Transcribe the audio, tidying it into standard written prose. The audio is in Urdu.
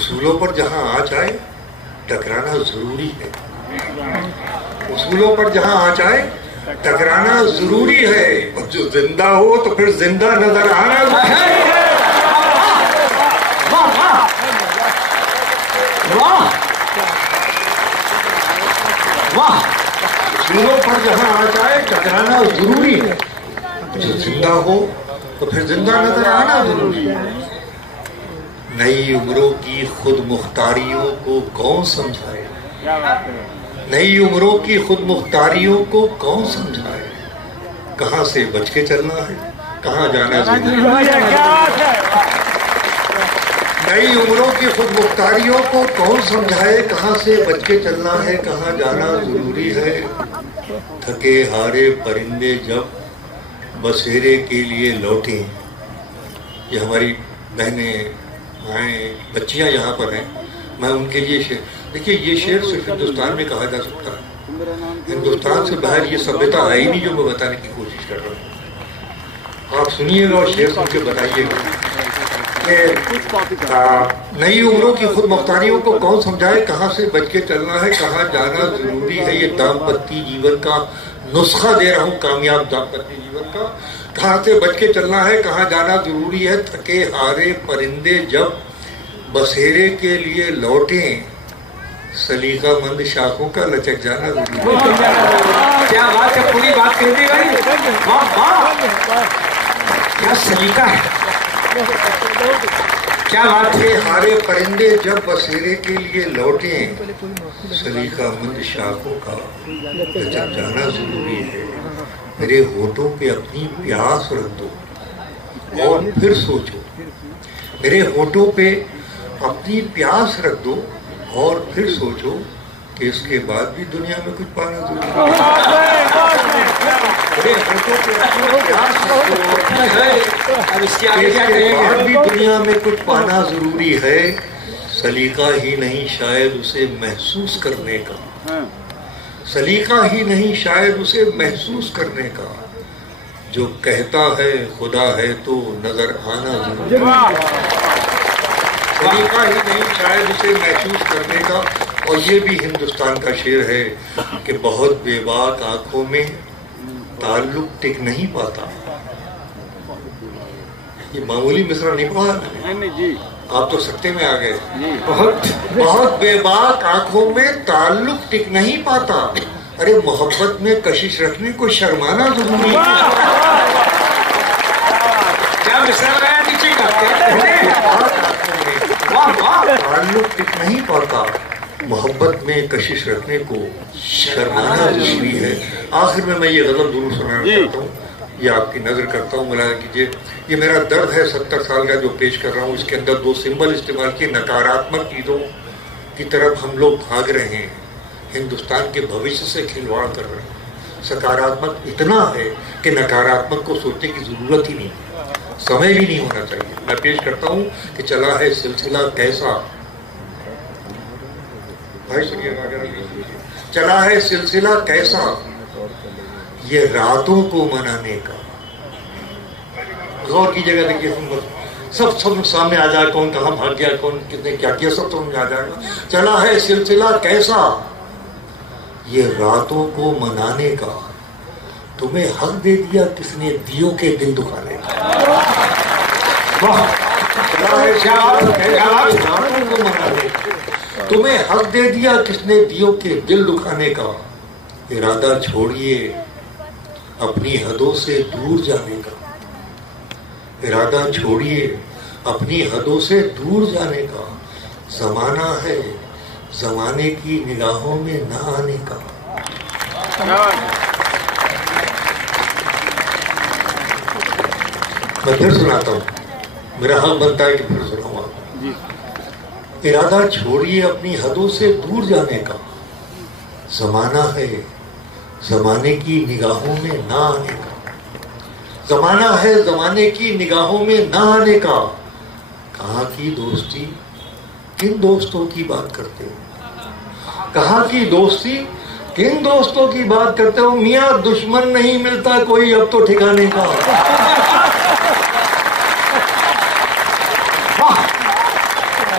اصولوں پر جہاں آ جائے ٹکرانا ضروری ہے، اصولوں پر جہاں آ جائے ٹکرانا ضروری ہے، اور جو زندہ ہو تو پھر زندہ نظر آنا ضروری ہے۔ اصولوں پر جہاں آ جائے ٹکرانا ضروری ہے، جو زندہ ہو تو پھر زندہ نظر آنا ضروری ہے۔ نئی عمروں کی خود مختاریوں کو کون سمجھائے، نئی عمروں کی خود مختاریوں کو کون سمجھائے، کہاں سے بچ کے چلنا ہے کہاں جانا ضروری ہے۔ نئی عمروں کی خود مختاریوں کو کون سمجھائے، کہاں سے بچ کے چلنا ہے کہاں جانا ضروری ہے۔ تھکے ہارے پرندے جب بسیرے کے لیے لوٹیں، یہ ہماری بہنیں مائیں بچیاں یہاں پر ہیں، میں ان کے لیے شعر، دیکھیے یہ شعر صرف ہندوستان میں کہا جا سکتا ہے، ہندوستان سے باہر یہ سبھیتا آئی نہیں جو میں بتانے کی کوشش کر رہا ہوں۔ آپ سنیے گا اور شعر سن کے بتائیے گا کہ نئی عمروں کی خود مختاریوں کو کون سمجھائے، کہاں سے بچ کے چلنا ہے کہاں جانا ضروری ہے۔ یہ دامپتی جیون کا نسخہ دے رہا ہوں، کامیاب دامپتی جیون کا، کہاں سے بچ کے چلنا ہے کہاں جانا ضروری ہے۔ تھکے ہارے پرندے جب بسیرے کے لیے لوٹیں، سلیقہ مند شاخوں کا لچک جانا ضروری ہے۔ کیا بات ہے، پوری بات کر دی بھائی، واہ واہ، کیا سلیقہ ہے، کیا بات ہے۔ ہارے پرندے جب بسیرے کے لیے لوٹیں، سلیقہ مند شاخوں کا لچک جانا ضروری ہے۔ میرے ہونٹوں پہ اپنی پیاس رکھ دو اور پھر سوچو، میرے ہونٹوں پہ اپنی پیاس رکھ دو اور پھر سوچو کہ اس کے بعد بھی دنیا میں کچھ پانا ضروری ہے۔ میرے ہونٹوں پہ اپنی پیاس رکھ دو اور اس کے بعد بھی دنیا میں کچھ پانا ضروری ہے۔ سلیقہ ہی نہیں شاید اسے محسوس کرنے کا، سلیقہ ہی نہیں شاید اسے محسوس کرنے کا، جو کہتا ہے خدا ہے تو نظر آنا ضروری ہے۔ سلیقہ ہی نہیں شاید اسے محسوس کرنے کا۔ اور یہ بھی ہندوستان کا شعر ہے کہ بہت بے باک آنکھوں میں تعلق ٹک نہیں پاتا۔ یہ معمولی مصرع نہیں پڑھا جی، آپ تو سکتے میں آ گئے۔ بہت بے باک آنکھوں میں تعلق ٹک نہیں پاتا، ارے محبت میں کشش رکھنے کو شرمانا ضروری ہے۔ کیا مصرع ہے نیچے کا، تعلق ٹک نہیں پاتا، محبت میں کشش رکھنے کو شرمانا ضروری ہے۔ آخر میں یہ غزل ضرور سنانا چاہتا ہوں، یہ آپ کی نظر کرتا ہوں، ملاحظہ کیجیے، یہ میرا درد ہے 70 سال کا جو پیش کر رہا ہوں۔ اس کے اندر دو سمبل استعمال کیے، نکاراتمک چیزوں کی طرف ہم لوگ بھاگ رہے ہیں، ہندوستان کے بھوشیہ سے کھلواڑ کر رہے ہیں۔ سکاراتمک اتنا ہے کہ نکاراتمک کو سوچنے کی ضرورت ہی نہیں، سمے بھی نہیں ہونا چاہیے۔ میں پیش کرتا ہوں کہ چلا ہے سلسلہ کیسا، بھائی سنیے گا، چلا ہے سلسلہ کیسا یہ راتوں کو منانے کا۔ غور کی جگہ دیکھیے، سب سامنے آ جائے، کون کہاں بھاگ گیا، کون کس نے کیا کیا، سب سمجھ آ جائے گا۔ چلا ہے سلسلہ کیسا یہ راتوں کو منانے کا، تمہیں حق دے دیا کس نے دیوں کے دل دکھانے کا۔ تمہیں حق دے دیا کس نے دیوں کے دل دکھانے کا، ارادہ چھوڑیے اپنی حدوں سے دور جانے کا، ارادہ چھوڑیے اپنی حدوں سے دور جانے کا، زمانہ ہے زمانے کی نگاہوں میں نہ آنے کا۔ میں پھر سناتا ہوں، میرا حق بنتا ہے کہ پھر سناؤں آپ۔ ارادہ چھوڑیے اپنی حدوں سے دور جانے کا، زمانہ ہے زمانے کی نگاہوں میں نہ آنے کا، زمانہ ہے زمانے کی نگاہوں میں نہ آنے کا۔ کہاں کی دوستی کن دوستوں کی بات کرتے ہو، کہاں کی دوستی کن دوستوں کی بات کرتے ہو، میاں دشمن نہیں ملتا کوئی اب تو ٹھکانے کا۔